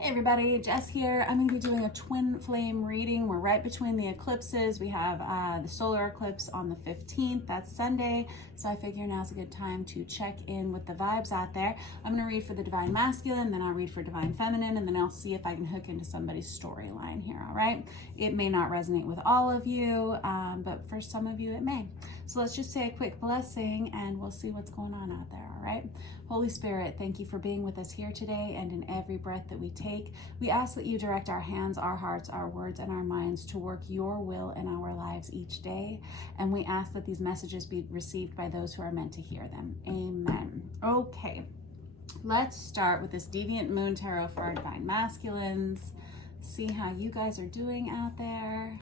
Hey everybody, Jess here. I'm going to be doing a twin flame reading. We're right between the eclipses. We have the solar eclipse on the 15th, that's Sunday. So I figure now's a good time to check in with the vibes out there. I'm going to read for the Divine Masculine, then I'll read for Divine Feminine, and then I'll see if I can hook into somebody's storyline here, all right? It may not resonate with all of you, but for some of you it may. So let's just say a quick blessing and we'll see what's going on out there, all right? Holy Spirit, thank you for being with us here today and in every breath that we take. We ask that you direct our hands, our hearts, our words, and our minds to work your will in our lives each day. And we ask that these messages be received by those who are meant to hear them. Amen. Okay, let's start with this Deviant Moon Tarot for our Divine Masculines. See how you guys are doing out there.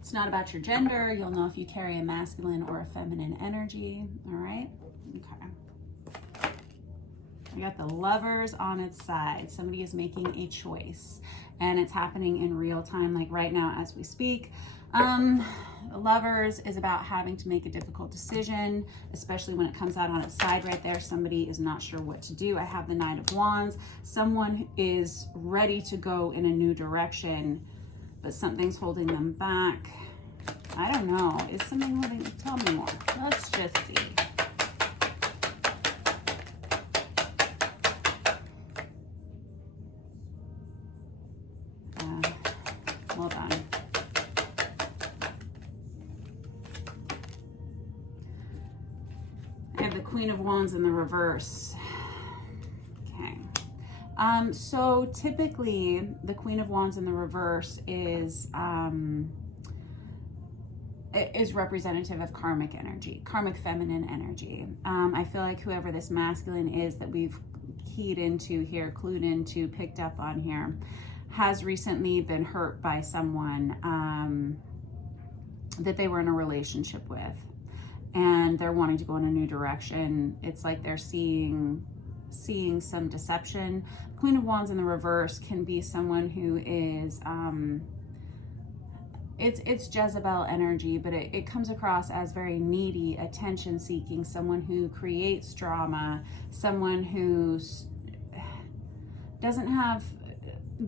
It's not about your gender. You'll know if you carry a masculine or a feminine energy. All right. Okay. We got the Lovers on its side. Somebody is making a choice and it's happening in real time, like right now as we speak. Lovers is about having to make a difficult decision, especially when it comes out on its side right there. Somebody is not sure what to do. I have the Knight of Wands. Someone is ready to go in a new direction, but something's holding them back. I don't know. Is something holding? Tell me more. Let's just see. Hold on. I have the Queen of Wands in the reverse. Okay. So typically the Queen of Wands in the reverse is representative of karmic energy, karmic feminine energy. I feel like whoever this masculine is that we've keyed into here, clued into, picked up on here, has recently been hurt by someone that they were in a relationship with, and they're wanting to go in a new direction. It's like they're seeing some deception. Queen of Wands in the reverse can be someone who is it's Jezebel energy, but it comes across as very needy, attention seeking, someone who creates drama, someone who doesn't have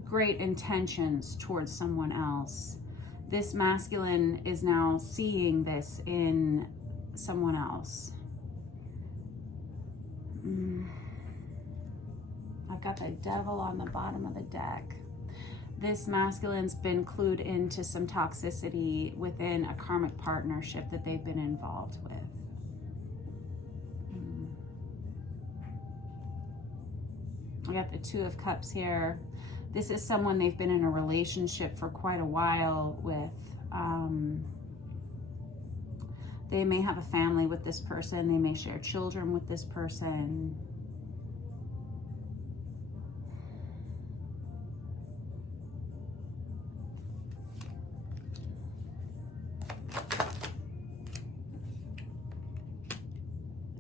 great intentions towards someone else. This masculine is now seeing this in someone else. I've got the Devil on the bottom of the deck. This masculine's been clued into some toxicity within a karmic partnership that they've been involved with. I got the Two of Cups here. This is someone they've been in a relationship for quite a while with. They may have a family with this person. They may share children with this person.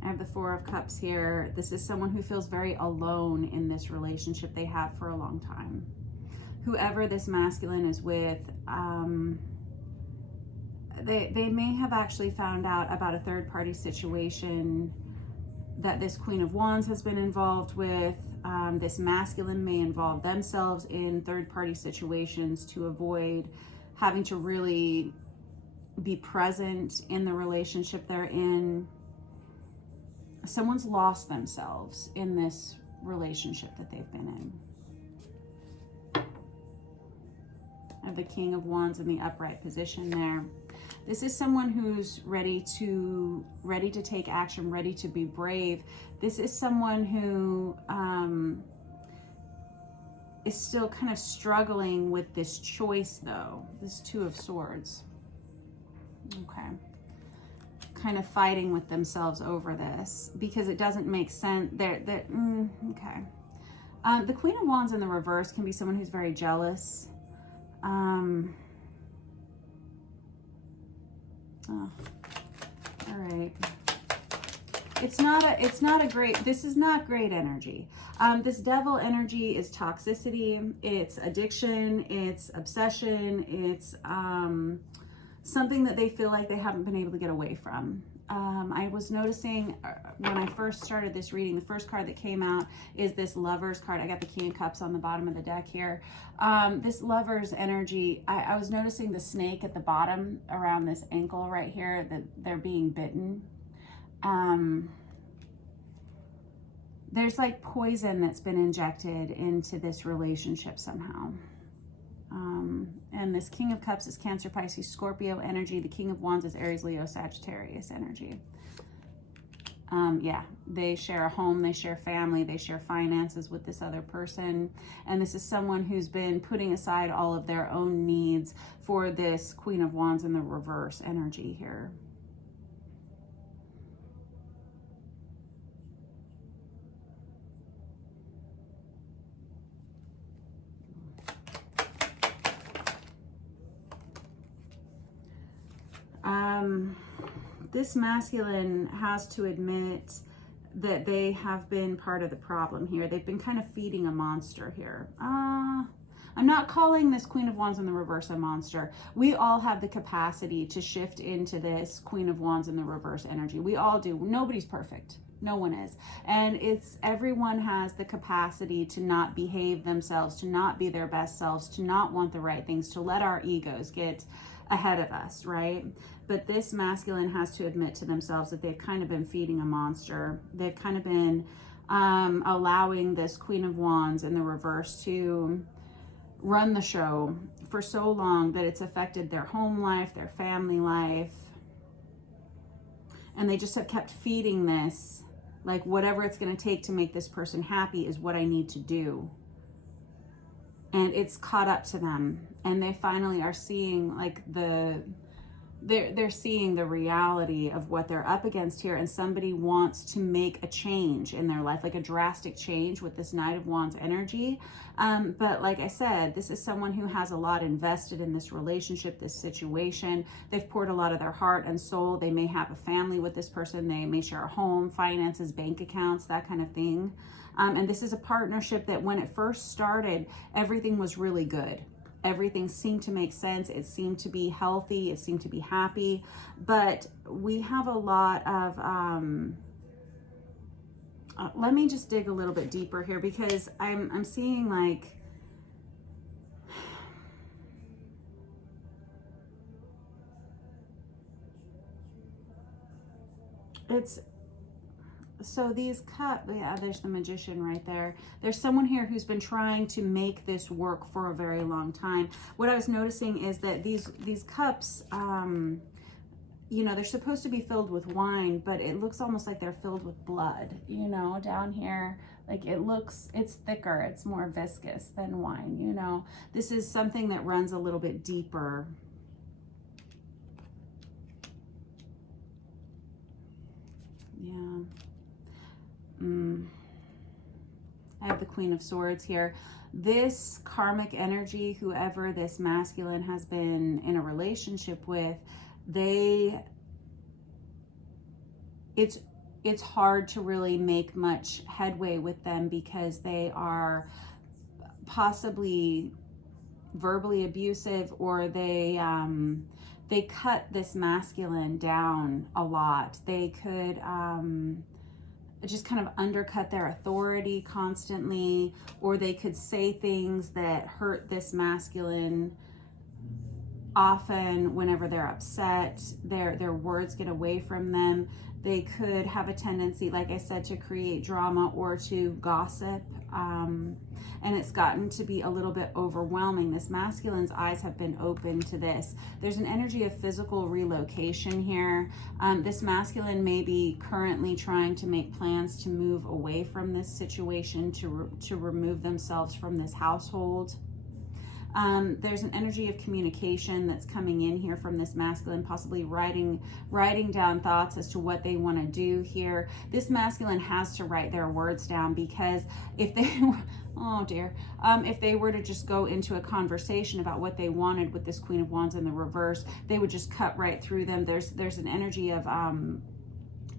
I have the Four of Cups here. This is someone who feels very alone in this relationship they have for a long time. Whoever this masculine is with, they may have actually found out about a third-party situation that this Queen of Wands has been involved with. This masculine may involve themselves in third-party situations to avoid having to really be present in the relationship they're in. Someone's lost themselves in this relationship that they've been in. I have the King of Wands in the upright position there. This is someone who's ready to take action, ready to be brave. This is someone who is still kind of struggling with this choice though. This Two of Swords. Okay. Kind of fighting with themselves over this because it doesn't make sense. Okay. The Queen of Wands in the reverse can be someone who's very jealous. All right. It's not a great, this is not great energy. This Devil energy is toxicity, it's addiction, it's obsession, it's something that they feel like they haven't been able to get away from. I was noticing when I first started this reading, the first card that came out is this Lover's card. I got the King of Cups on the bottom of the deck here. This Lover's energy, I was noticing the snake at the bottom around this ankle right here, that they're being bitten. There's like poison that's been injected into this relationship somehow. And this King of Cups is Cancer, Pisces, Scorpio energy. The King of Wands is Aries, Leo, Sagittarius energy. Yeah, they share a home, they share family, they share finances with this other person. And this is someone who's been putting aside all of their own needs for this Queen of Wands in the reverse energy here. This masculine has to admit that they have been part of the problem here. They've been kind of feeding a monster here. I'm not calling this Queen of Wands in the reverse a monster. We all have the capacity to shift into this Queen of Wands in the reverse energy. We all do. Nobody's perfect. No one is. And everyone has the capacity to not behave themselves, to not be their best selves, to not want the right things, to let our egos get ahead of us, right? But this masculine has to admit to themselves that they've kind of been feeding a monster. They've kind of been allowing this Queen of Wands in the reverse to run the show for so long that it's affected their home life, their family life. And they just have kept feeding this, like whatever it's going to take to make this person happy is what I need to do. And it's caught up to them. And they finally are seeing like they're seeing the reality of what they're up against here, and somebody wants to make a change in their life, like a drastic change with this Knight of Wands energy. But like I said, this is someone who has a lot invested in this relationship, this situation. They've poured a lot of their heart and soul. They may have a family with this person. They may share a home, finances, bank accounts, that kind of thing. And this is a partnership that when it first started, everything was really good. Everything seemed to make sense. It seemed to be healthy. It seemed to be happy. But we have a lot of, let me just dig a little bit deeper here, because I'm seeing like, so these yeah, there's the Magician right there. There's someone here who's been trying to make this work for a very long time. What I was noticing is that these cups, you know, they're supposed to be filled with wine, but it looks almost like they're filled with blood, you know, down here. Like it's thicker, it's more viscous than wine, you know. This is something that runs a little bit deeper. Yeah. I have the Queen of Swords here. This karmic energy, whoever this masculine has been in a relationship with, it's hard to really make much headway with them because they are possibly verbally abusive, or they cut this masculine down a lot. They could just kind of undercut their authority constantly, or they could say things that hurt this masculine. Often whenever they're upset, their words get away from them. They could have a tendency, like I said, to create drama or to gossip. And it's gotten to be a little bit overwhelming. This masculine's eyes have been open to this. There's an energy of physical relocation here. This masculine may be currently trying to make plans to move away from this situation, to remove themselves from this household. There's an energy of communication that's coming in here from this masculine, possibly writing down thoughts as to what they want to do here. This masculine has to write their words down, because if they oh dear, if they were to just go into a conversation about what they wanted with this Queen of Wands in the reverse, they would just cut right through them. There's an energy of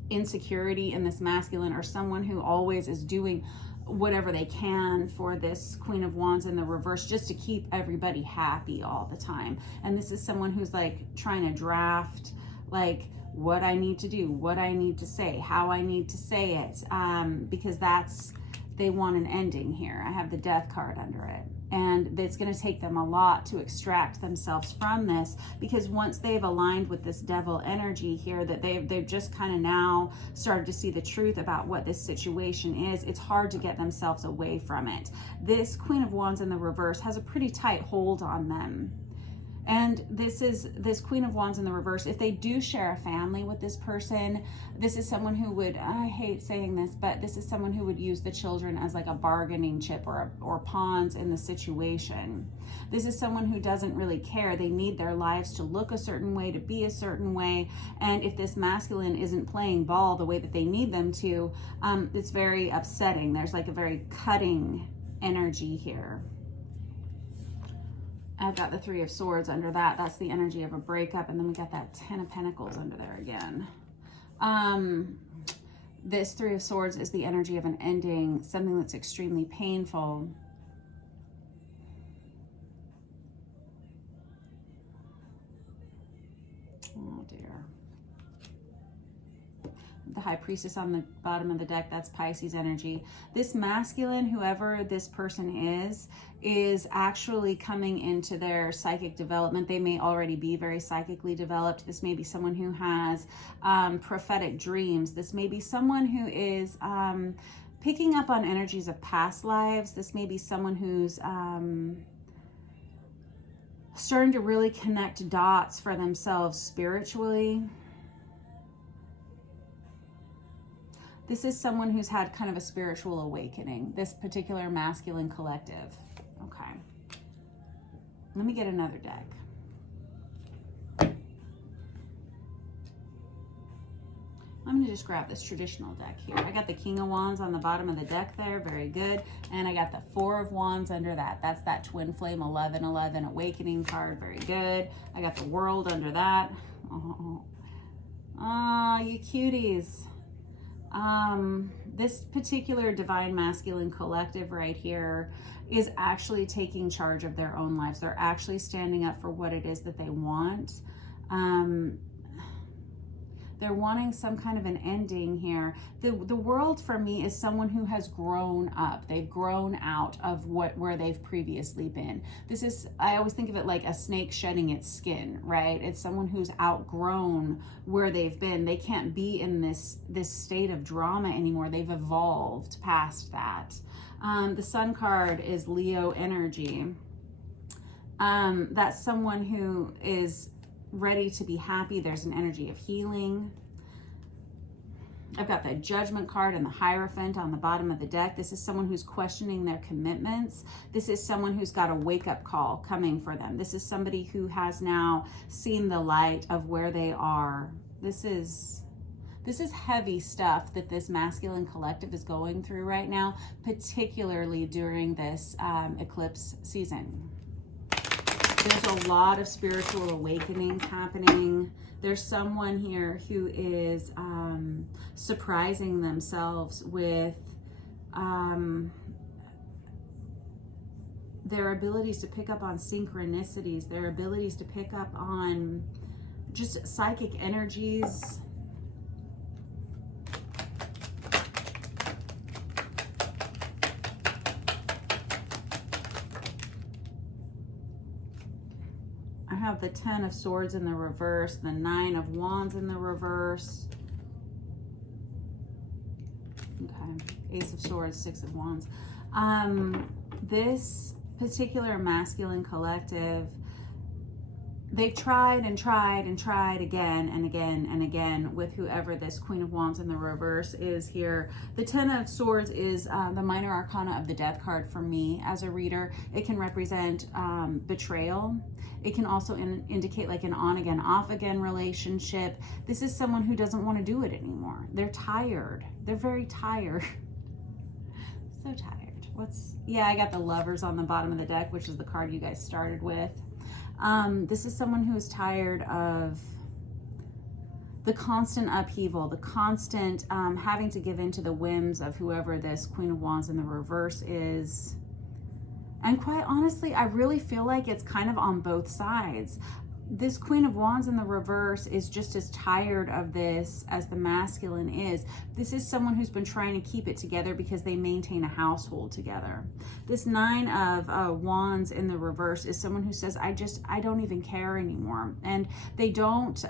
insecurity in this masculine, or someone who always is doing whatever they can for this Queen of Wands in the reverse, just to keep everybody happy all the time. And this is someone who's like trying to draft like what I need to do, what I need to say, how I need to say it, because they want an ending here. I have the Death card under it. And it's going to take them a lot to extract themselves from this, because once they've aligned with this devil energy here, that they've just kind of now started to see the truth about what this situation is, it's hard to get themselves away from it. This Queen of Wands in the reverse has a pretty tight hold on them. And this Queen of Wands in the reverse, if they do share a family with this person, this is someone who would, I hate saying this, but this is someone who would use the children as like a bargaining chip or pawns in the situation. This is someone who doesn't really care. They need their lives to look a certain way, to be a certain way. And if this masculine isn't playing ball the way that they need them to, it's very upsetting. There's like a very cutting energy here. I've got the Three of Swords under that. That's the energy of a breakup. And then we got that Ten of Pentacles under there again. This Three of Swords is the energy of an ending, something that's extremely painful. Oh dear. The High Priestess on the bottom of the deck, that's Pisces energy. This masculine, whoever this person is actually coming into their psychic development. They may already be very psychically developed. This may be someone who has prophetic dreams. This may be someone who is picking up on energies of past lives. This may be someone who's starting to really connect dots for themselves spiritually. This is someone who's had kind of a spiritual awakening, this particular masculine collective. Okay. Let me get another deck. I'm going to just grab this traditional deck here. I got the King of Wands on the bottom of the deck there. Very good. And I got the Four of Wands under that. That's that Twin Flame 1111 Awakening card. Very good. I got the World under that. Oh, you cuties. This particular divine masculine collective right here is actually taking charge of their own lives. They're actually standing up for what it is that they want. They're wanting some kind of an ending here. The World for me is someone who has grown up. They've grown out of where they've previously been. This is, I always think of it like a snake shedding its skin, right? It's someone who's outgrown where they've been. They can't be in this state of drama anymore. They've evolved past that. The Sun card is Leo energy. That's someone who is ready to be happy. There's an energy of healing. I've got the Judgment card and the Hierophant on the bottom of the deck. This is someone who's questioning their commitments. This is someone who's got a wake-up call coming for them. This is somebody who has now seen the light of where they are. This is heavy stuff that this masculine collective is going through right now, particularly during this eclipse season. There's a lot of spiritual awakenings happening. There's someone here who is surprising themselves with their abilities to pick up on synchronicities, their abilities to pick up on just psychic energies. I have the Ten of Swords in the reverse, the Nine of Wands in the reverse. Okay, Ace of Swords, Six of Wands. This particular masculine collective, they've tried and tried and tried again and again and again with whoever this Queen of Wands in the reverse is here. The Ten of Swords is the minor arcana of the Death card for me as a reader. It can represent betrayal. It can also indicate like an on-again, off-again relationship. This is someone who doesn't want to do it anymore. They're tired. They're very tired. So tired. Yeah, I got the Lovers on the bottom of the deck, which is the card you guys started with. This is someone who is tired of the constant upheaval, the constant having to give in to the whims of whoever this Queen of Wands in the reverse is. And quite honestly, I really feel like it's kind of on both sides. this Queen of Wands in the reverse is just as tired of this as the masculine is. This is someone who's been trying to keep it together because they maintain a household together. This Nine of Wands in the reverse is someone who says, I don't even care anymore. And they don't,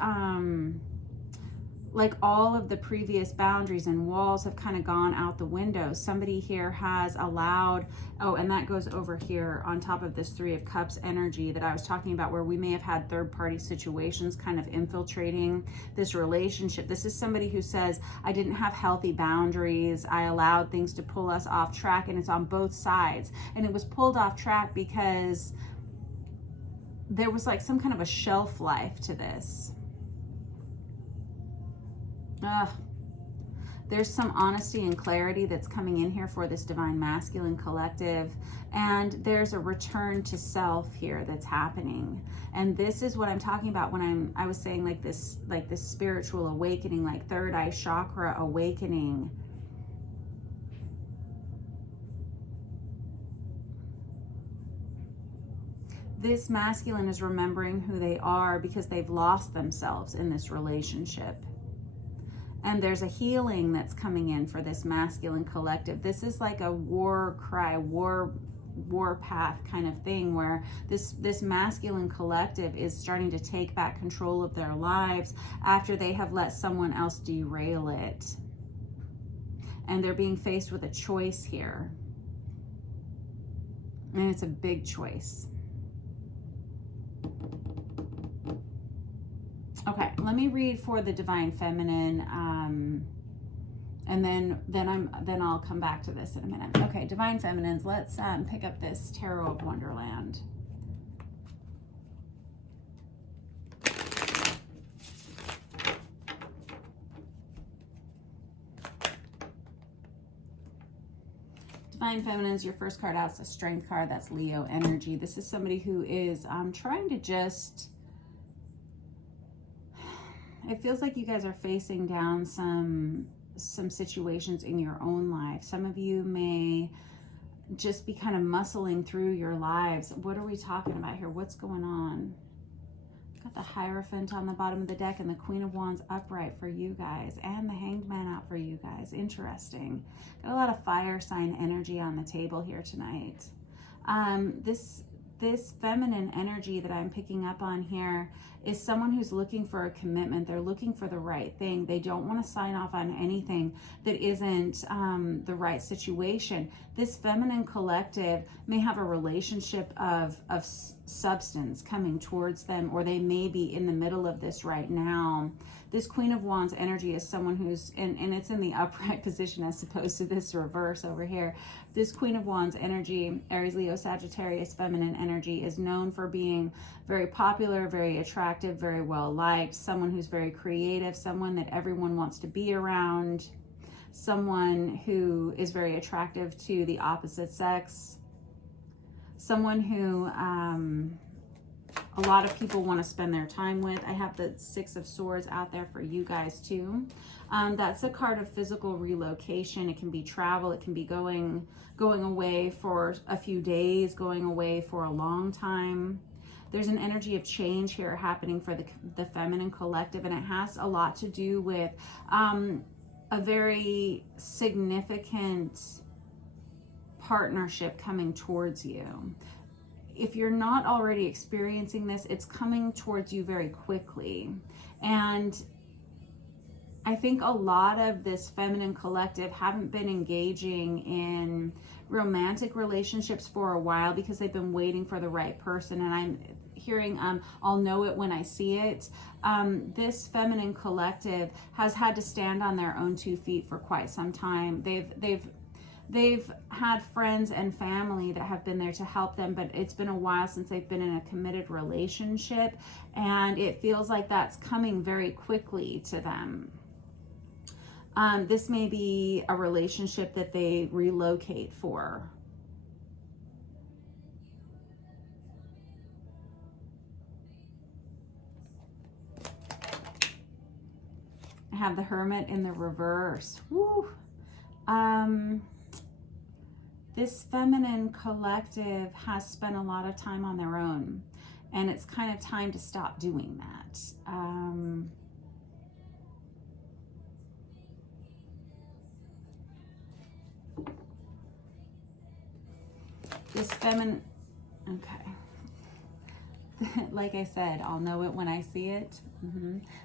like all of the previous boundaries and walls have kind of gone out the window. Somebody here has allowed, oh, and that goes over here on top of this Three of Cups energy that I was talking about, where we may have had third-party situations kind of infiltrating this relationship. This is somebody who says, I didn't have healthy boundaries. I allowed things to pull us off track, and it's on both sides. And it was pulled off track because there was like some kind of a shelf life to this. There's some honesty and clarity that's coming in here for this divine masculine collective, and there's a return to self here that's happening. And this is what I'm talking about when I was saying like this spiritual awakening, like third eye chakra awakening. This masculine is remembering who they are because they've lost themselves in this relationship. And there's a healing that's coming in for this masculine collective. This is like a war cry, war path kind of thing, where this masculine collective is starting to take back control of their lives after they have let someone else derail it. And they're being faced with a choice here. And it's a big choice. Okay, let me read for the divine feminine, and then I'll come back to this in a minute. Okay, divine feminines, let's pick up this Tarot of Wonderland. Divine feminines, your first card out is a Strength card. That's Leo energy. This is somebody who is trying to just, it feels like you guys are facing down some situations in your own life. Some of you may just be kind of muscling through your lives. What are we talking about here? What's going on? Got the Hierophant on the bottom of the deck and the Queen of Wands upright for you guys, and the Hanged Man out for you guys. Interesting. Got a lot of fire sign energy on the table here tonight. This feminine energy that I'm picking up on here is someone who's looking for a commitment. They're looking for the right thing. They don't want to sign off on anything that isn't the right situation. This feminine collective may have a relationship of substance coming towards them, or they may be in the middle of this right now. This Queen of Wands energy is someone who's, and it's in the upright position as opposed to this reverse over here. This Queen of Wands energy, Aries, Leo, Sagittarius, feminine energy, is known for being very popular, very attractive, very well liked, someone who's very creative, someone that everyone wants to be around, someone who is very attractive to the opposite sex, someone who a lot of people want to spend their time with. I have the Six of Swords out there for you guys too. That's a card of physical relocation. It can be travel. It can be going away for a few days, going away for a long time. There's an energy of change here happening for the feminine collective, and it has a lot to do with a very significant partnership coming towards you. If you're not already experiencing this, it's coming towards you very quickly. And I think a lot of this feminine collective haven't been engaging in romantic relationships for a while because they've been waiting for the right person. And I'm hearing, I'll know it when I see it. This feminine collective has had to stand on their own 2 feet for quite some time. They've had friends and family that have been there to help them, but it's been a while since they've been in a committed relationship, and it feels like that's coming very quickly to them. This may be a relationship that they relocate for. I have the Hermit in the reverse. Woo. This feminine collective has spent a lot of time on their own. And it's kind of time to stop doing that. This feminine, okay. Like I said, I'll know it when I see it.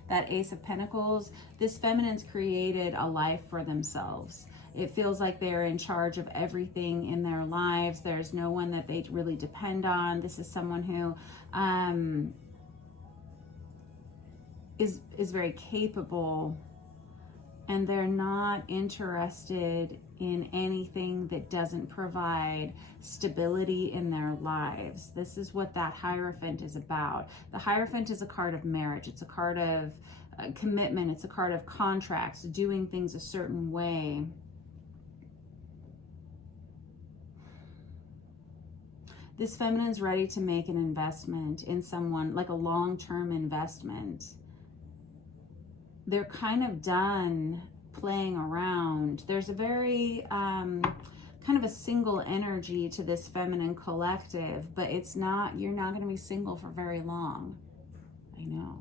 That Ace of Pentacles, this feminine's created a life for themselves. It feels like they're in charge of everything in their lives. There's no one that they really depend on. This is someone who is very capable, and they're not interested in anything that doesn't provide stability in their lives. This is what that Hierophant is about. The Hierophant is a card of marriage. It's a card of commitment. It's a card of contracts, doing things a certain way. This feminine's ready to make an investment in someone, like a long-term investment. They're kind of done playing around. There's a very kind of a single energy to this feminine collective, but it's not, you're not going to be single for very long. I know,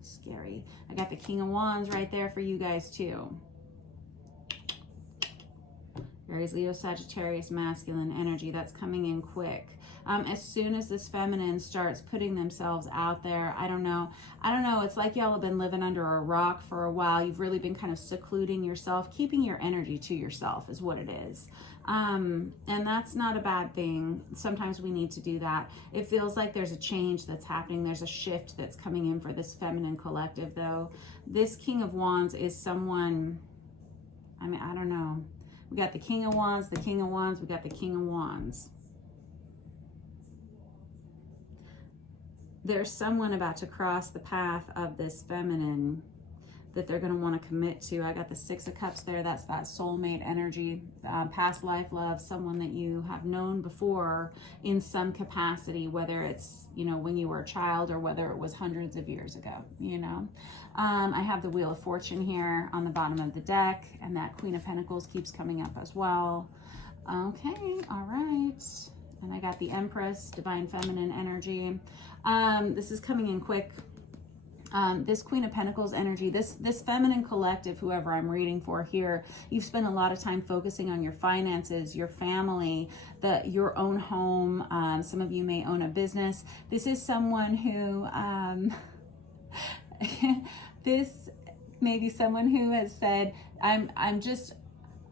scary. I got the King of Wands right there for you guys too. Aries, Leo, Sagittarius, masculine energy. That's coming in quick. As soon as this feminine starts putting themselves out there, I don't know. It's like y'all have been living under a rock for a while. You've really been kind of secluding yourself, keeping your energy to yourself is what it is. And that's not a bad thing. Sometimes we need to do that. It feels like there's a change that's happening. There's a shift that's coming in for this feminine collective, though. This King of Wands is someone, I mean, I don't know. We got the King of Wands, the King of Wands, we got the King of Wands. There's someone about to cross the path of this feminine that they're going to want to commit to. I got the Six of Cups there. That's that soulmate energy, past life love, someone that you have known before in some capacity, whether it's, you know, when you were a child or whether it was hundreds of years ago, you know. I have the Wheel of Fortune here on the bottom of the deck, and that Queen of Pentacles keeps coming up as well. Okay, all right. And I got the Empress, divine feminine energy. This is coming in quick. This Queen of Pentacles energy, this feminine collective, whoever I'm reading for here, you've spent a lot of time focusing on your finances, your family, your own home. Some of you may own a business. This is someone who, this may be someone who has said,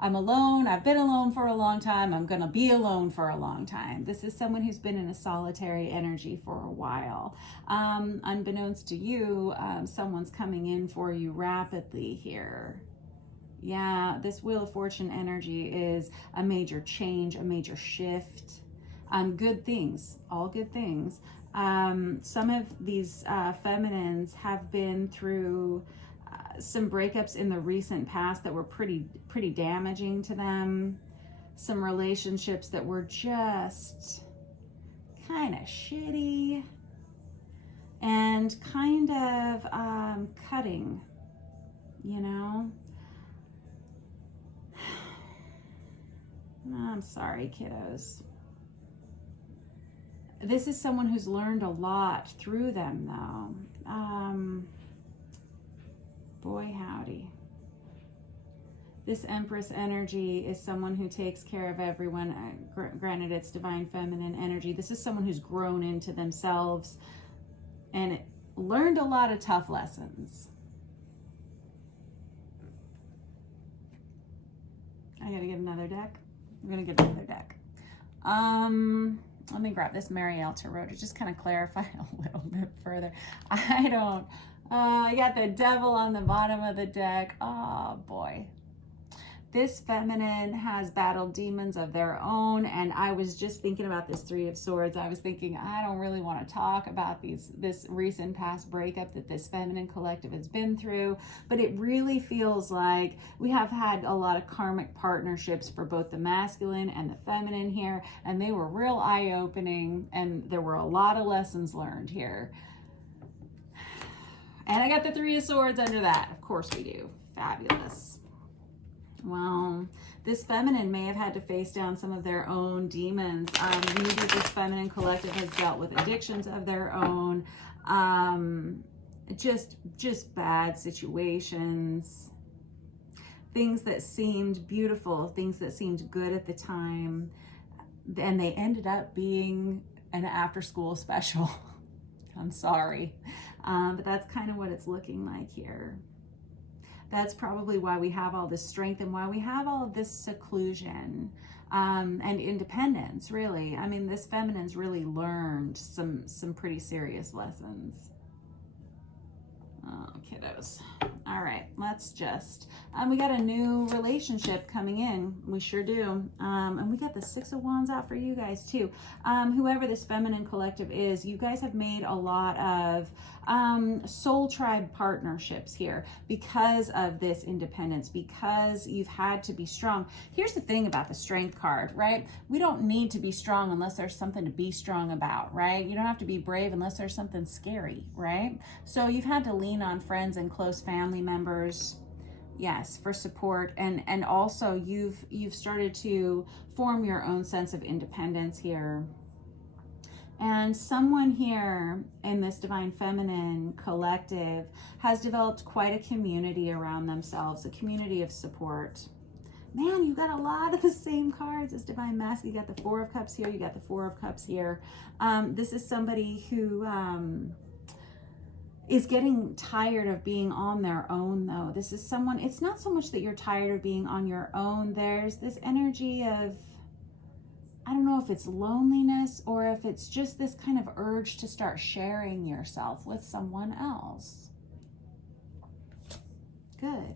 I'm alone. I've been alone for a long time. I'm going to be alone for a long time. This is someone who's been in a solitary energy for a while. Unbeknownst to you, someone's coming in for you rapidly here. Yeah, this Wheel of Fortune energy is a major change, a major shift. Good things, all good things. Some of these feminines have been through some breakups in the recent past that were pretty damaging to them. Some relationships that were just kind of shitty and kind of cutting, you know. I'm sorry, kiddos. This is someone who's learned a lot through them, though. Boy, howdy. This Empress energy is someone who takes care of everyone. Granted, it's divine feminine energy. This is someone who's grown into themselves and learned a lot of tough lessons. I gotta get another deck. I'm gonna get another deck. Let me grab this Marielle Tarot to just kind of clarify a little bit further. I got the Devil on the bottom of the deck. Oh boy. This feminine has battled demons of their own, and I was just thinking about this Three of Swords. I was thinking, I don't really want to talk about this recent past breakup that this feminine collective has been through, but it really feels like we have had a lot of karmic partnerships for both the masculine and the feminine here, and they were real eye-opening, and there were a lot of lessons learned here. And I got the Three of Swords under that. Of course we do. Fabulous. Well, this feminine may have had to face down some of their own demons. Maybe this feminine collective has dealt with addictions of their own, just bad situations, things that seemed beautiful, things that seemed good at the time, and they ended up being an after-school special. I'm sorry, but that's kind of what it's looking like here. That's probably why we have all this strength and why we have all of this seclusion and independence, really. I mean, this feminine's really learned some pretty serious lessons. Oh, kiddos. All right, let's just, we got a new relationship coming in. We sure do. And we got the Six of Wands out for you guys too. Whoever this feminine collective is, you guys have made a lot of soul tribe partnerships here because of this independence, because you've had to be strong. Here's the thing about the Strength card, right? We don't need to be strong unless there's something to be strong about, right? You don't have to be brave unless there's something scary, right? So you've had to lean on friends and close family members, yes, for support, and also you've started to form your own sense of independence here. And someone here in this Divine Feminine collective has developed quite a community around themselves, a community of support. Man, you got a lot of the same cards as Divine Masculine. You got the Four of Cups here, you got the Four of Cups here. This is somebody who is getting tired of being on their own, though. This is someone, it's not so much that you're tired of being on your own. There's this energy of, I don't know if it's loneliness or if it's just this kind of urge to start sharing yourself with someone else. Good.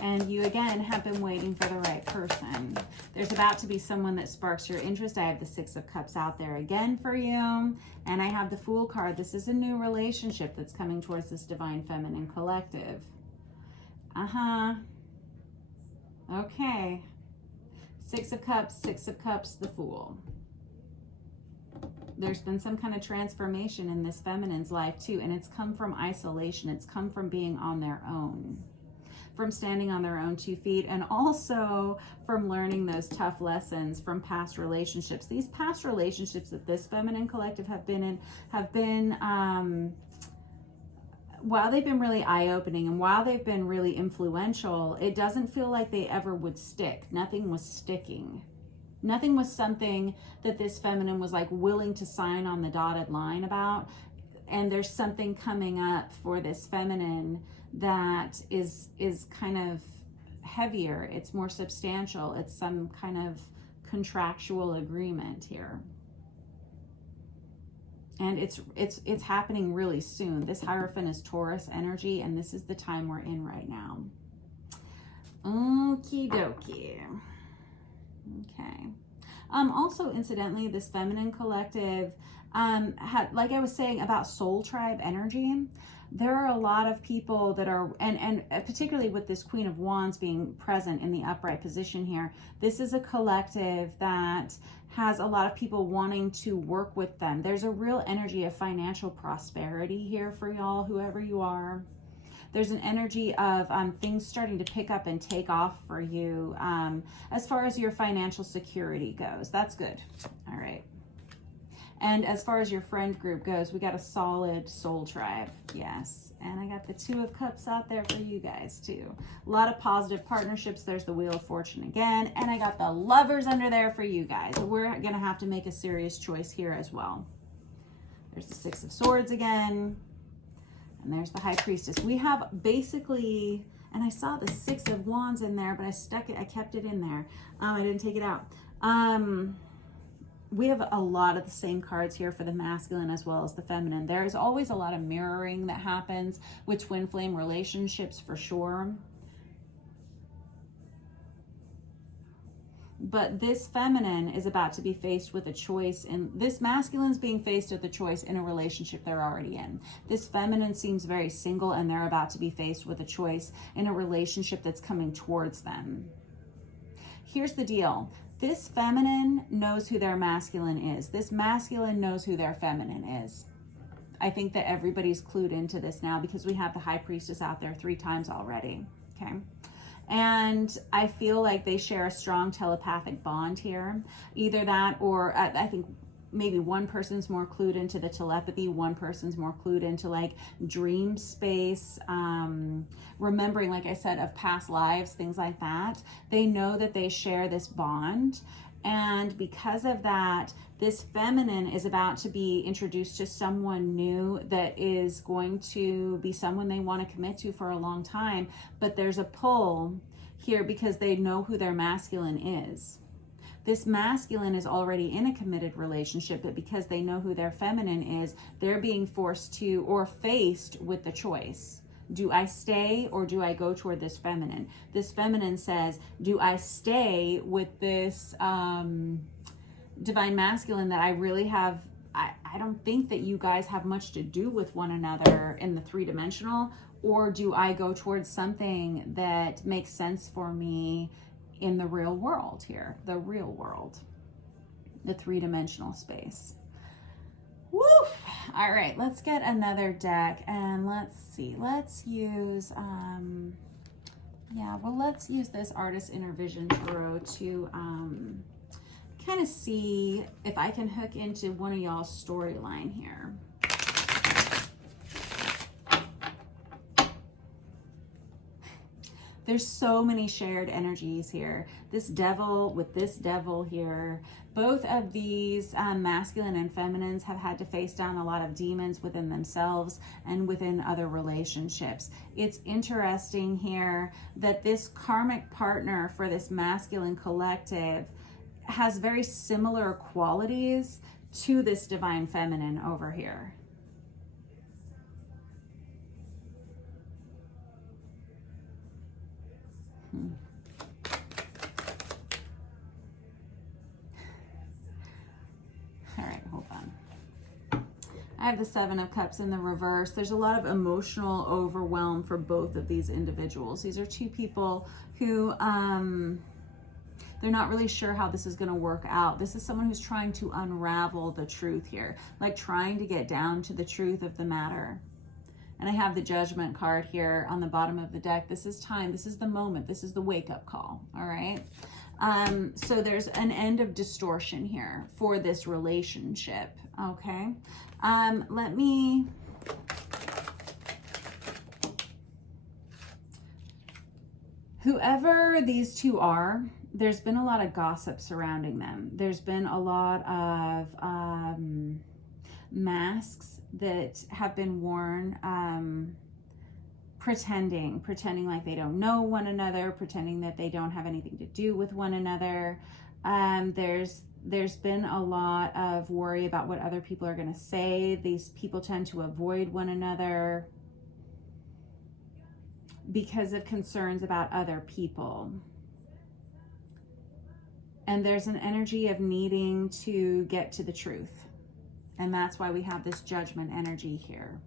And you, again, have been waiting for the right person. There's about to be someone that sparks your interest. I have the Six of Cups out there again for you. And I have the Fool card. This is a new relationship that's coming towards this Divine Feminine collective. Okay. Six of Cups, the Fool. There's been some kind of transformation in this feminine's life too, and it's come from isolation. It's come from being on their own, from standing on their own 2 feet, and also from learning those tough lessons from past relationships. These past relationships that this feminine collective have been in have been, while they've been really eye-opening and while they've been really influential, it doesn't feel like they ever would stick. Nothing was sticking. Nothing was something that this feminine was like willing to sign on the dotted line about. And there's something coming up for this feminine that is kind of heavier. It's more substantial. It's some kind of contractual agreement here. And it's happening really soon. This Hierophant is Taurus energy, and this is the time we're in right now. Okie dokie. Okay. Also, incidentally, this feminine collective had, like I was saying about soul tribe energy, there are a lot of people that are, and particularly with this Queen of Wands being present in the upright position here, this is a collective that has a lot of people wanting to work with them. There's a real energy of financial prosperity here for y'all, whoever you are. There's an energy of things starting to pick up and take off for you as far as your financial security goes. That's good. All right. And as far as your friend group goes, we got a solid soul tribe. Yes. And I got the Two of Cups out there for you guys too. A lot of positive partnerships. There's the Wheel of Fortune again. And I got the Lovers under there for you guys. We're going to have to make a serious choice here as well. There's the Six of Swords again. And there's the High Priestess. We have basically, and I saw the Six of Wands in there, but I kept it in there. I didn't take it out. We have a lot of the same cards here for the masculine as well as the feminine. There is always a lot of mirroring that happens with twin flame relationships for sure. But this feminine is about to be faced with a choice, and this masculine's being faced with a choice in a relationship they're already in. This feminine seems very single, and they're about to be faced with a choice in a relationship that's coming towards them. Here's the deal. This feminine knows who their masculine is. This masculine knows who their feminine is. I think that everybody's clued into this now because we have the High Priestess out there 3 times already. okay? And I feel like they share a strong telepathic bond here. Either that, or I think maybe one person's more clued into the telepathy, one person's more clued into like dream space, remembering, like I said, of past lives, things like that. They know that they share this bond. And because of that, this feminine is about to be introduced to someone new that is going to be someone they want to commit to for a long time. But there's a pull here because they know who their masculine is. This masculine is already in a committed relationship, but because they know who their feminine is, they're being forced to, or faced with the choice. Do I stay or do I go toward this feminine? This feminine says, do I stay with this divine masculine that I really have, I don't think that you guys have much to do with one another in the three-dimensional, or do I go towards something that makes sense for me in the real world here, the real world, the three-dimensional space. Woo! All right, let's get another deck and let's see. Let's use, let's use this Artist Inner Vision Tarot to kind of see if I can hook into one of y'all's storyline here. There's so many shared energies here. This devil with this devil here. Both of these masculine and feminines have had to face down a lot of demons within themselves and within other relationships. It's interesting here that this karmic partner for this masculine collective has very similar qualities to this divine feminine over here. All right, hold on. I have the Seven of Cups in the reverse. There's a lot of emotional overwhelm for both of these individuals. These are two people who, they're not really sure how this is going to work out. This is someone who's trying to unravel the truth here, like trying to get down to the truth of the matter. And I have the Judgment card here on the bottom of the deck. This is time. This is the moment. This is the wake-up call. All right. So there's an end of distortion here for this relationship. Okay. Let me... Whoever these two are, there's been a lot of gossip surrounding them. There's been a lot of masks that have been worn, pretending like they don't know one another, pretending that they don't have anything to do with one another. There's been a lot of worry about what other people are going to say. These people tend to avoid one another because of concerns about other people. And there's an energy of needing to get to the truth. And that's why we have this Judgment energy here.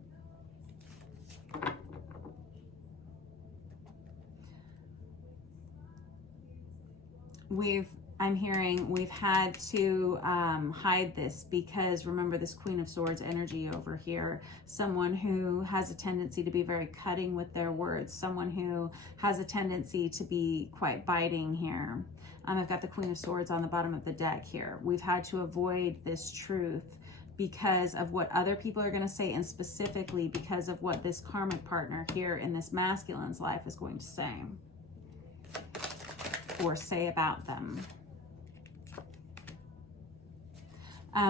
I'm hearing we've had to hide this because remember this Queen of Swords energy over here, someone who has a tendency to be very cutting with their words, someone who has a tendency to be quite biting here. I've got the Queen of Swords on the bottom of the deck here. We've had to avoid this truth because of what other people are going to say, and specifically because of what this karmic partner here in this masculine's life is going to say or say about them.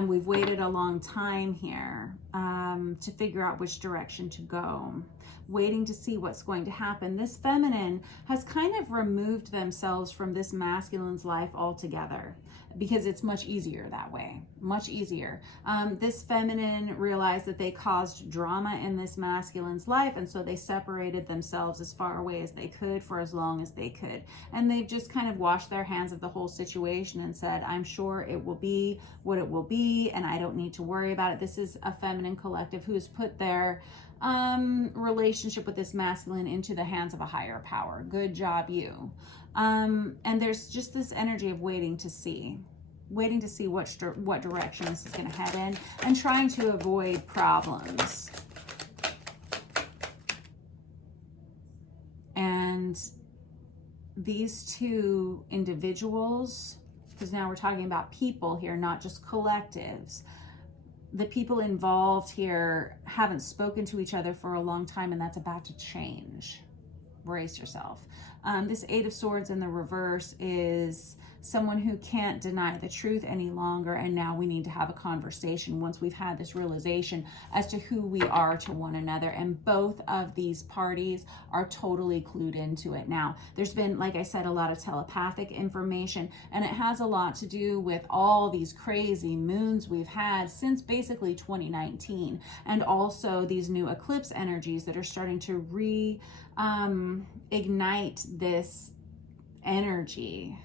We've waited a long time here to figure out which direction to go, waiting to see what's going to happen. This feminine has kind of removed themselves from this masculine's life altogether because it's much easier that way, much easier. This feminine realized that they caused drama in this masculine's life, and so they separated themselves as far away as they could for as long as they could. And they've just kind of washed their hands of the whole situation and said, I'm sure it will be what it will be, and I don't need to worry about it. This is a feminine collective who's put their relationship with this masculine into the hands of a higher power. Good job, you. And there's just this energy of waiting to see what direction this is going to head in, and trying to avoid problems. And these two individuals, because now we're talking about people here, not just collectives. The people involved here haven't spoken to each other for a long time, and that's about to change. Brace yourself. This Eight of Swords in the reverse is someone who can't deny the truth any longer, and now we need to have a conversation once we've had this realization as to who we are to one another. And both of these parties are totally clued into it now. There's been, like I said, a lot of telepathic information, and it has a lot to do with all these crazy moons we've had since basically 2019, and also these new eclipse energies that are starting to ignite this energy.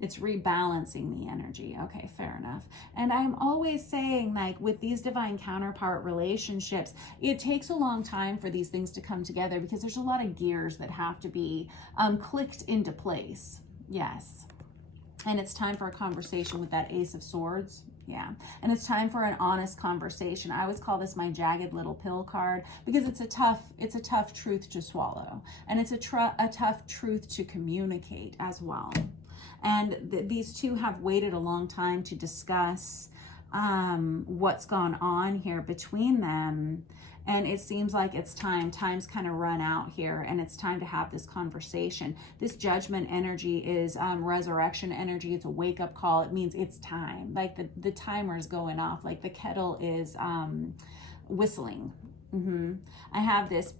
It's rebalancing the energy. Okay, fair enough. And I'm always saying, like, with these divine counterpart relationships, it takes a long time for these things to come together because there's a lot of gears that have to be clicked into place. Yes. And it's time for a conversation with that Ace of Swords. Yeah. And it's time for an honest conversation. I always call this my jagged little pill card because it's a tough truth to swallow. And it's a tough truth to communicate as well. And these two have waited a long time to discuss what's gone on here between them. And it seems like it's time. Time's kind of run out here, and it's time to have this conversation. This judgment energy is resurrection energy. It's a wake-up call. It means it's time. Like the timer is going off. Like the kettle is whistling. I have this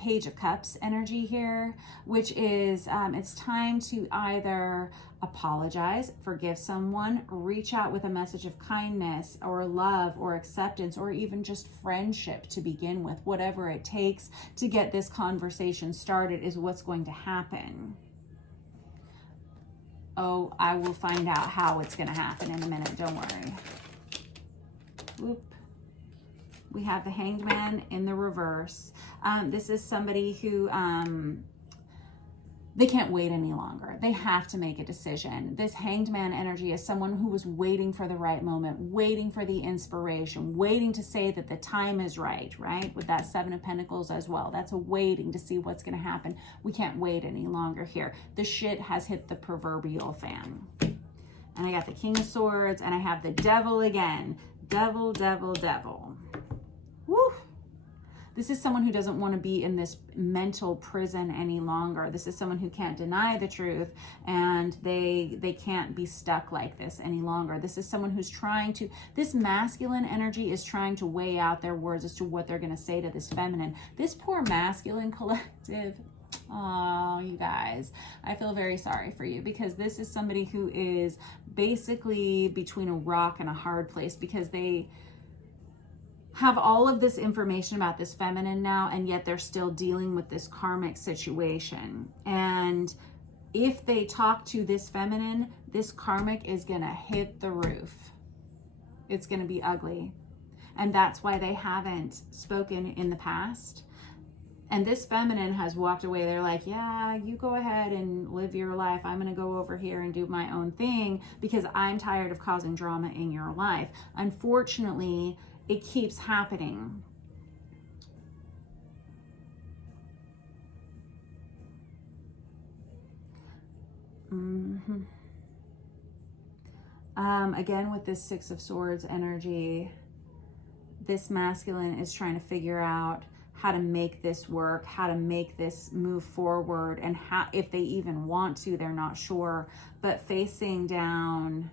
Page of Cups energy here, which is it's time to either apologize, forgive someone, reach out with a message of kindness or love or acceptance or even just friendship to begin with. Whatever it takes to get this conversation started is what's going to happen. Oh, I will find out how it's going to happen in a minute. Don't worry. Whoop. We have the Hanged Man in the reverse. This is somebody who they can't wait any longer. They have to make a decision. This Hanged Man energy is someone who was waiting for the right moment, waiting for the inspiration, waiting to say that the time is right? With that Seven of Pentacles as well. That's a waiting to see what's going to happen. We can't wait any longer here. The shit has hit the proverbial fan. And I got the King of Swords, and I have the Devil again. Devil, devil, devil. Woo! This is someone who doesn't want to be in this mental prison any longer. This is someone who can't deny the truth, and they can't be stuck like this any longer. This is someone who's trying to, this masculine energy is trying to weigh out their words as to what they're going to say to this feminine. This poor masculine collective, oh, you guys, I feel very sorry for you because this is somebody who is basically between a rock and a hard place because they have all of this information about this feminine now, and yet they're still dealing with this karmic situation. And if they talk to this feminine, this karmic is going to hit the roof. It's going to be ugly. And that's why they haven't spoken in the past. And this feminine has walked away. They're like, yeah, you go ahead and live your life. I'm going to go over here and do my own thing because I'm tired of causing drama in your life. Unfortunately, it keeps happening. Again, with this Six of Swords energy, this masculine is trying to figure out how to make this work, how to make this move forward, and how, if they even want to, they're not sure. But facing down,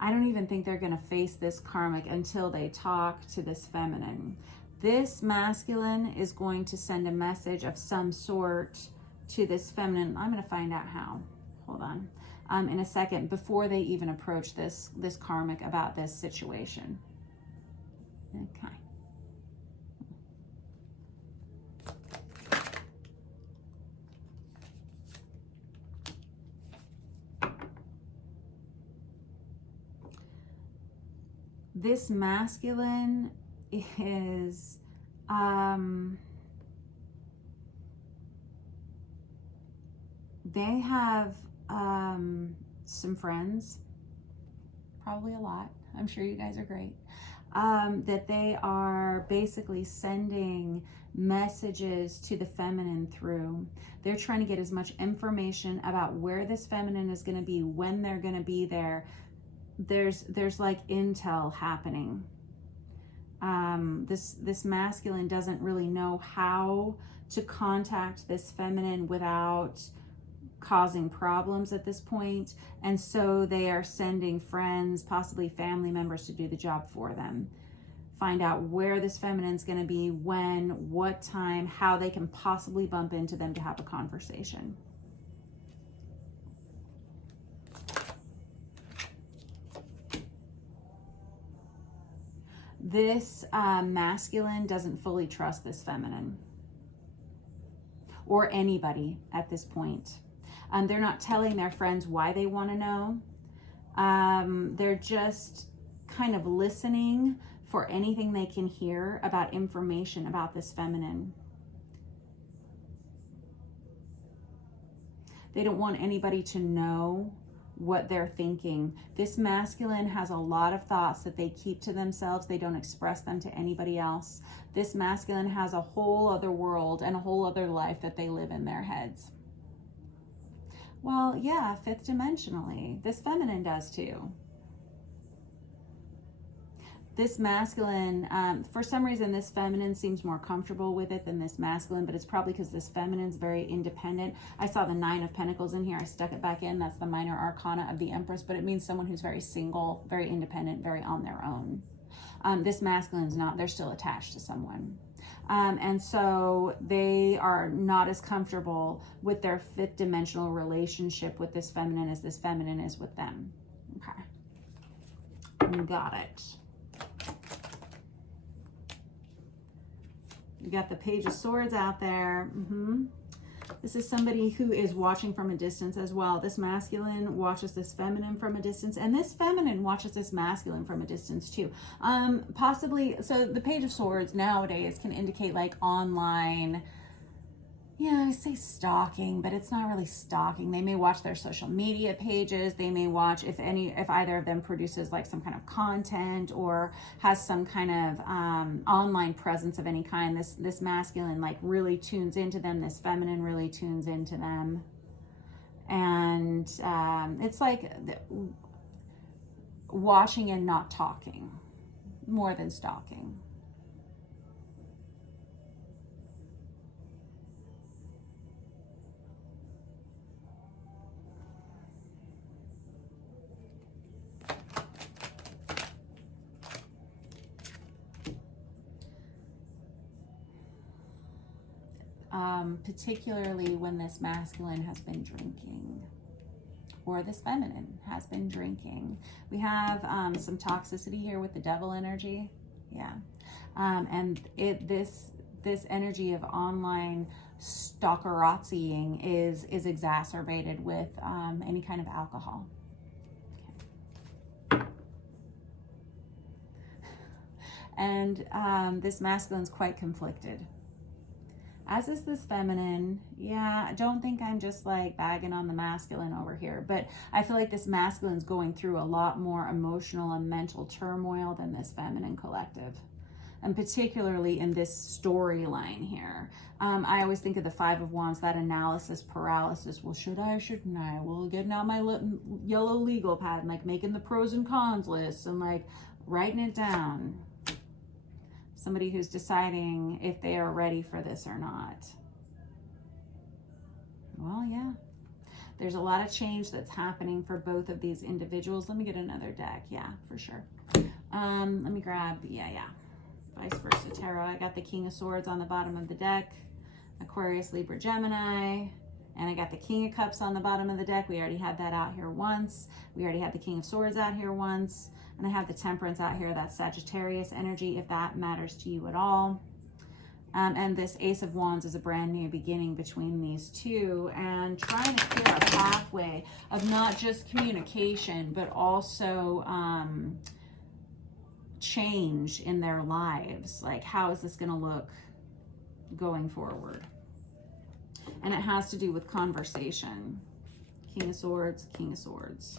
I don't even think they're going to face this karmic until they talk to this feminine. This masculine is going to send a message of some sort to this feminine. I'm going to find out how. Hold on. In a second, before they even approach this karmic about this situation. Okay. This masculine is they have some friends, probably a lot. I'm sure you guys are great. That they are basically sending messages to the feminine through. They're trying to get as much information about where this feminine is going to be, when they're going to be there. There's like intel happening. This masculine doesn't really know how to contact this feminine without causing problems at this point. And so they are sending friends, possibly family members, to do the job for them. Find out where this feminine's going to be, when, what time, how they can possibly bump into them to have a conversation. This masculine doesn't fully trust this feminine or anybody at this point. They're not telling their friends why they want to know. They're just kind of listening for anything they can hear about information about this feminine. They don't want anybody to know what they're thinking. This masculine has a lot of thoughts that they keep to themselves. They don't express them to anybody else. This masculine has a whole other world and a whole other life that they live in their heads. Well, yeah, fifth dimensionally. This feminine does too. This masculine, for some reason, this feminine seems more comfortable with it than this masculine, but it's probably because this feminine's very independent. I saw the 9 of Pentacles in here. I stuck it back in. That's the minor arcana of the Empress, but it means someone who's very single, very independent, very on their own. This masculine's not. They're still attached to someone. And so they are not as comfortable with their fifth dimensional relationship with this feminine as this feminine is with them. Okay. Got it. You got the Page of Swords out there. This is somebody who is watching from a distance as well. This masculine watches this feminine from a distance, and this feminine watches this masculine from a distance too. Possibly, so the Page of Swords nowadays can indicate like online, I say stalking, but it's not really stalking. They may watch their social media pages. They may watch if either of them produces like some kind of content or has some kind of online presence of any kind. This masculine like really tunes into them. This feminine really tunes into them. And it's like watching and not talking more than stalking. Particularly when this masculine has been drinking or this feminine has been drinking. We have some toxicity here with the devil energy. And this energy of online stalkerazziing is exacerbated with any kind of alcohol. Okay. And this masculine's quite conflicted. As is this feminine. Don't think I'm just like bagging on the masculine over here, but I feel like this masculine's going through a lot more emotional and mental turmoil than this feminine collective. And particularly in this storyline here. I always think of the 5 of Wands, that analysis paralysis. Well, should I, shouldn't I? Well, getting out my yellow legal pad and like making the pros and cons lists and like writing it down. Somebody who's deciding if they are ready for this or not. Well, yeah. There's a lot of change that's happening for both of these individuals. Let me get another deck. Yeah, for sure. Let me grab, Vice versa tarot. I got the King of Swords on the bottom of the deck. Aquarius, Libra, Gemini. And I got the King of Cups on the bottom of the deck. We already had that out here once. We already had the King of Swords out here once. And I have the Temperance out here. That's Sagittarius energy, if that matters to you at all. And this Ace of Wands is a brand new beginning between these two, and trying to clear a pathway of not just communication, but also change in their lives. Like, how is this going to look going forward? And it has to do with conversation. King of Swords, King of Swords.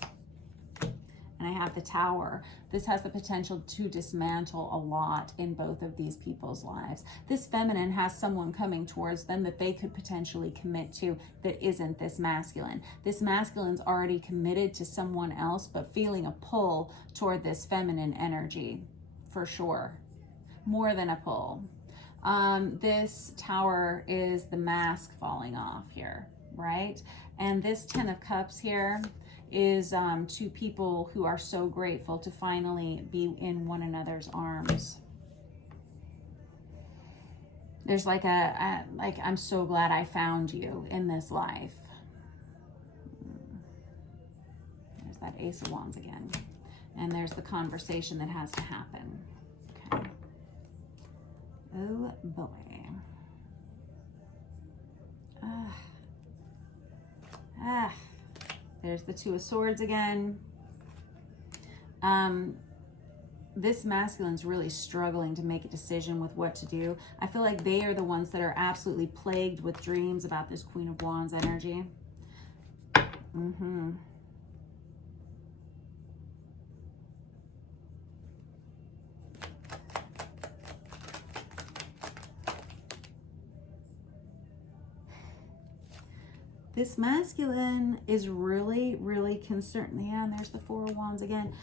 And and I have the Tower. This has the potential to dismantle a lot in both of these people's lives. This feminine has someone coming towards them that they could potentially commit to that isn't this masculine. This masculine's already committed to someone else, but feeling a pull toward this feminine energy, for sure. More than a pull. This Tower is the mask falling off here, right? And this 10 of Cups here is to people who are so grateful to finally be in one another's arms. There's like like, I'm so glad I found you in this life. There's that Ace of Wands again. And there's the conversation that has to happen. Okay. Oh boy. There's the Two of Swords again. This masculine's really struggling to make a decision with what to do. I feel like they are the ones that are absolutely plagued with dreams about this Queen of Wands energy. This masculine is really, really concerned. Yeah, and there's the Four of Wands again.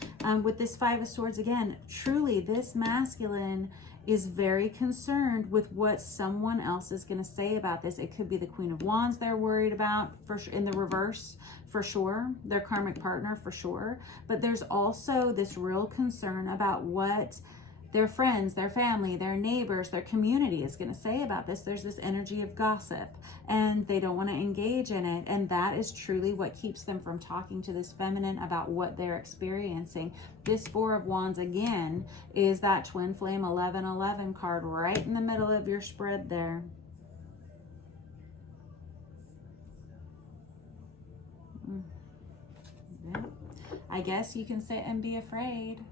With this Five of Swords again, truly this masculine is very concerned with what someone else is going to say about this. It could be the Queen of Wands they're worried about, for in the reverse, for sure. Their karmic partner, for sure. But there's also this real concern about what their friends, their family, their neighbors, their community is going to say about this. There's this energy of gossip, and they don't want to engage in it. And that is truly what keeps them from talking to this feminine about what they're experiencing. This Four of Wands again is that Twin Flame 1111 card right in the middle of your spread there. Yeah. I guess you can sit and be afraid.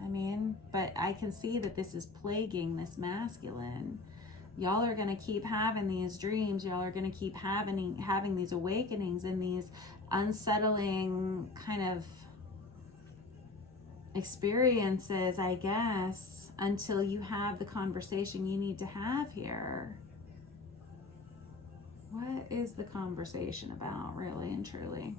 I mean, but I can see that this is plaguing this masculine. Y'all are going to keep having these dreams. Y'all are going to keep having these awakenings and these unsettling kind of experiences, I guess, until you have the conversation you need to have here. What is the conversation about, really and truly?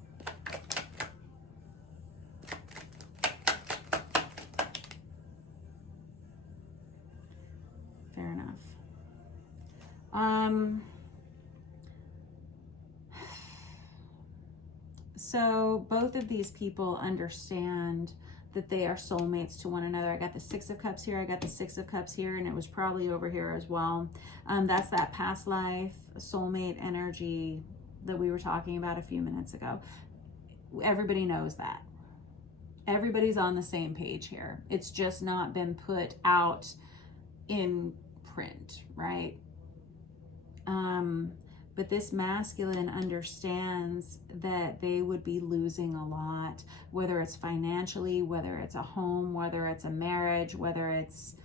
Fair enough. So both of these people understand that they are soulmates to one another. I got the Six of Cups here, I got the Six of Cups here, and it was probably over here as well. That's that past life soulmate energy that we were talking about a few minutes ago. Everybody knows that. Everybody's on the same page here. It's just not been put out in print, right? But this masculine understands that they would be losing a lot, whether it's financially, whether it's a home, whether it's a marriage, whether it's,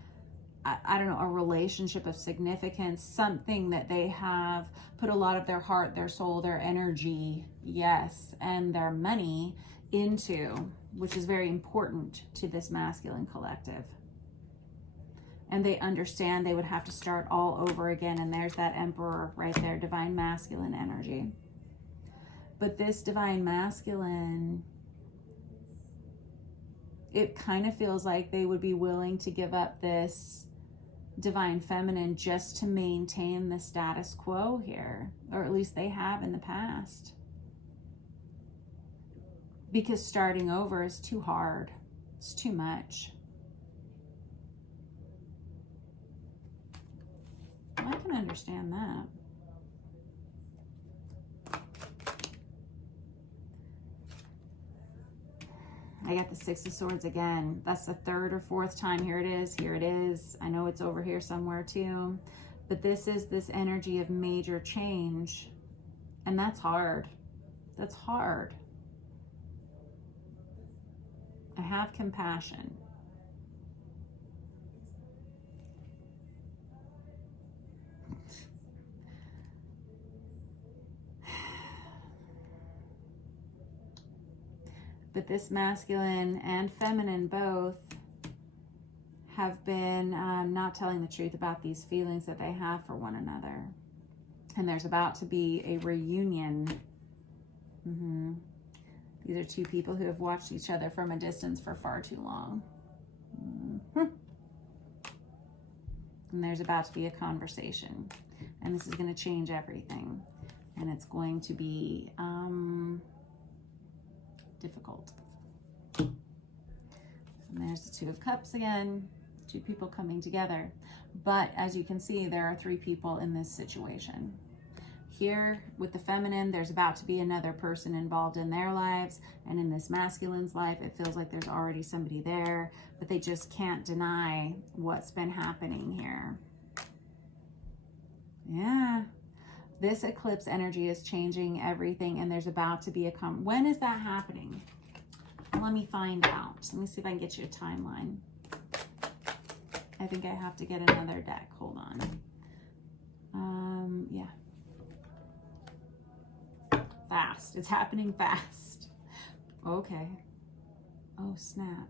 I don't know, a relationship of significance, something that they have put a lot of their heart, their soul, their energy, yes, and their money into, which is very important to this masculine collective. And they understand they would have to start all over again. And there's that Emperor right there, divine masculine energy. But this divine masculine, it kind of feels like they would be willing to give up this divine feminine just to maintain the status quo here. Or at least they have in the past. Because starting over is too hard. It's too much. I can understand that. I got the Six of Swords again. That's the third or fourth time. Here it is. Here it is. I know it's over here somewhere too. But this is this energy of major change. And that's hard. That's hard. I have compassion. But this masculine and feminine both have been not telling the truth about these feelings that they have for one another. And there's about to be a reunion. These are two people who have watched each other from a distance for far too long. And there's about to be a conversation. And this is going to change everything. And it's going to be difficult. And there's the Two of Cups again. Two people coming together. But as you can see, there are three people in this situation. Here with the feminine, there's about to be another person involved in their lives. And in this masculine's life, it feels like there's already somebody there, but they just can't deny what's been happening here. Yeah. This eclipse energy is changing everything, and there's about to be a when is that happening? Let me find out. Let me see if I can get you a timeline. I think I have to get another deck. Hold on. Yeah. Fast. It's happening fast. Okay. Oh, snap.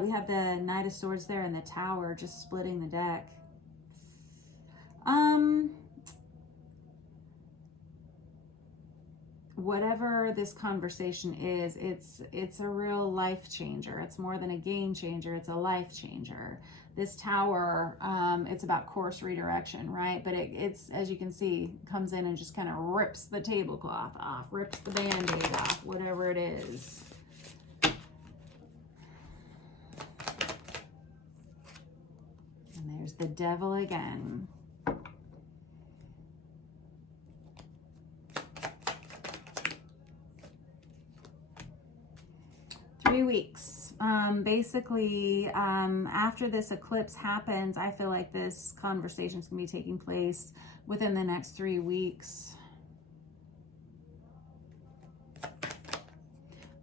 We have the Knight of Swords there and the Tower just splitting the deck. Whatever this conversation is, it's a real life changer. It's more than a game changer. It's a life changer. This Tower, it's about course redirection, right? But it's, as you can see, comes in and just kind of rips the tablecloth off, rips the Band-Aid off, whatever it is. And there's the Devil again. Weeks. Basically, after this eclipse happens, I feel like this conversation is going to be taking place within the next 3 weeks.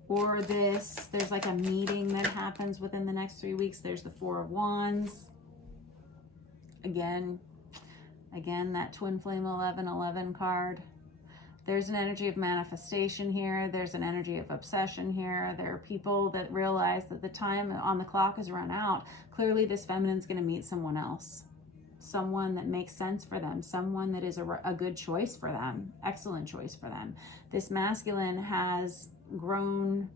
Or there's like a meeting that happens within the next 3 weeks. There's the Four of Wands. Again, that Twin Flame 1111 card. There's an energy of manifestation here. There's an energy of obsession here. There are people that realize that the time on the clock has run out. Clearly, this feminine's going to meet someone else. Someone that makes sense for them. Someone that is a good choice for them. Excellent choice for them. This masculine has grown.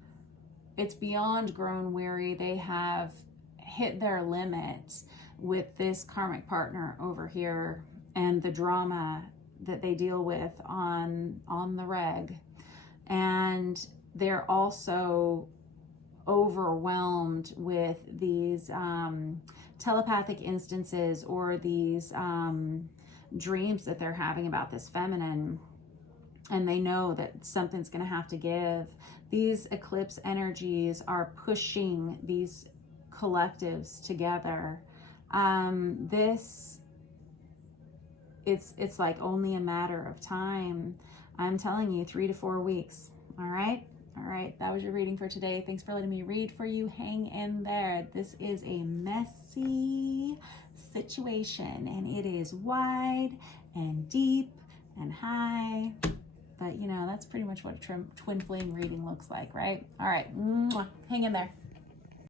It's beyond grown weary. They have hit their limit with this karmic partner over here and the drama that they deal with on the reg. And they're also overwhelmed with these telepathic instances or these dreams that they're having about this feminine. And they know that something's going to have to give. These eclipse energies are pushing these collectives together. It's like only a matter of time. I'm telling you, 3 to 4 weeks. All right. That was your reading for today. Thanks for letting me read for you. Hang in there. This is a messy situation, and it is wide and deep and high. But you know, that's pretty much what a twin flame reading looks like, right? All right. Hang in there.